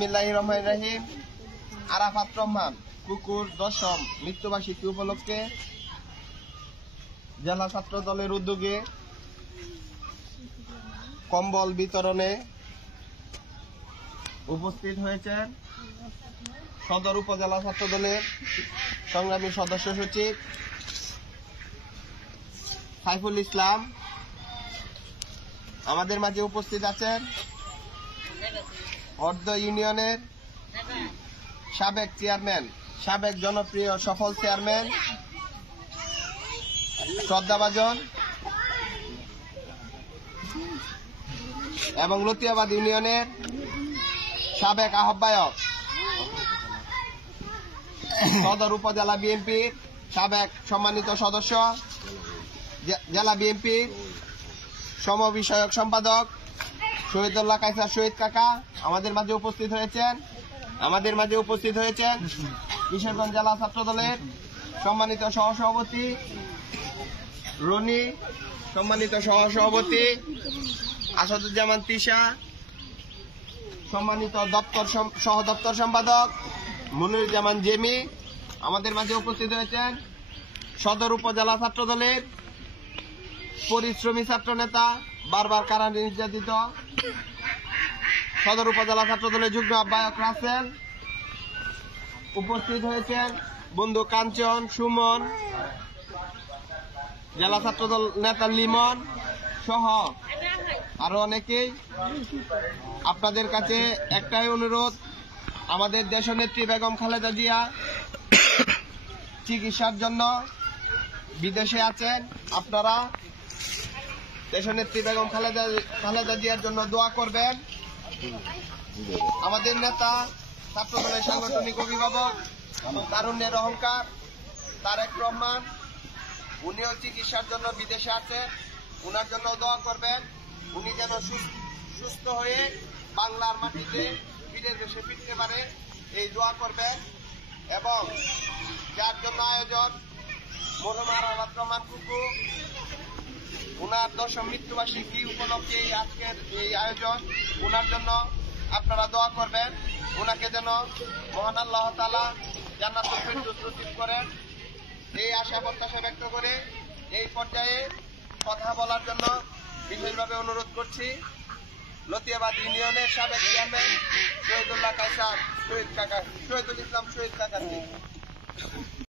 বিসমিল্লাহির রহমানির রহিম। আরাফাত রহমান কুকুর 10ম মৃত্যুবার্ষিকী উপলক্ষে জেলা ছাত্র দলের উদ্যোগে কম্বল বিতরণে উপস্থিত হয়েছেন সদর উপজেলা ছাত্র দলের সংগ্রামী সদস্য সচিব সাইফুল ইসলাম। আমাদের মাঝে উপস্থিত আছেন অর্ধ ইউনিয়নের সাবেক চেয়ারম্যান, সাবেক জনপ্রিয় সফল চেয়ারম্যান শ্রদ্ধাভাজন এবং লতিয়াবাদ ইউনিয়নের সাবেক আহ্বায়ক, সদর উপজেলা বিএনপির সাবেক সম্মানিত সদস্য, জেলা বিএনপির সম বিষয়ক সম্পাদক শহীদুল্লাহ কায়সার শহীদ কাকা আমাদের মাঝে উপস্থিত হয়েছেন কিশোরগঞ্জ জেলা ছাত্র দলের সম্মানিত সহসভাপতি রনি, সম্মানিত সহসভাপতি আসাদুজ্জামান তিশা, সম্মানিত সহ দপ্তর সম্পাদক মনিরুজ্জামান জেমি। আমাদের মাঝে উপস্থিত হয়েছেন সদর উপজেলা ছাত্র দলের পরিশ্রমী ছাত্র নেতা, বারবার কারা নির্যাতিত সদর উপজেলা ছাত্র দলের যুগ্ম আহ্বায়ক রাসেল। উপস্থিত হয়েছেন বন্ধু কাঞ্চন, সুমন, জেলা ছাত্র দল নেতা লিমন সহ আরো অনেকেই। আপনাদের কাছে একটাই অনুরোধ, আমাদের দেশনেত্রী বেগম খালেদা জিয়া চিকিৎসার জন্য বিদেশে আছেন। আপনারা দেশনেত্রী বেগম খালেদা জিয়ার জন্য দোয়া করবেন। আমাদের নেতা, ছাত্র দলের সাংগঠনিক অভিভাবক, তারুণ্যের অহংকার তারেক রহমান, উনিও চিকিৎসার জন্য বিদেশে আছেন। উনার জন্য দোয়া করবেন, উনি যেন সুস্থ হয়ে বাংলার মাটিতে ফিরে দেশে ফিরতে পারে, এই দোয়া করবেন। এবং যার জন্য আয়োজন মরহুম আরাফাত রহমান কুকু, উনার 10ম মৃত্যুবার্ষিকী উপলক্ষে আজকের এই আয়োজন, উনার জন্য আপনারা দোয়া করবেন। উনাকে যেন মহান আল্লাহ তাআলা জান্নাতুল ফেরদৌস নসিব করেন, এই আশা প্রত্যাশা ব্যক্ত করে এই পর্যায়ে কথা বলার জন্য বিশেষভাবে অনুরোধ করছি লতিয়াবাদ ইউনিয়নের সাবেক চেয়ারম্যান শহীদুল্লাহ কায়সার শহীদুল ইসলাম শহীদ কাকা।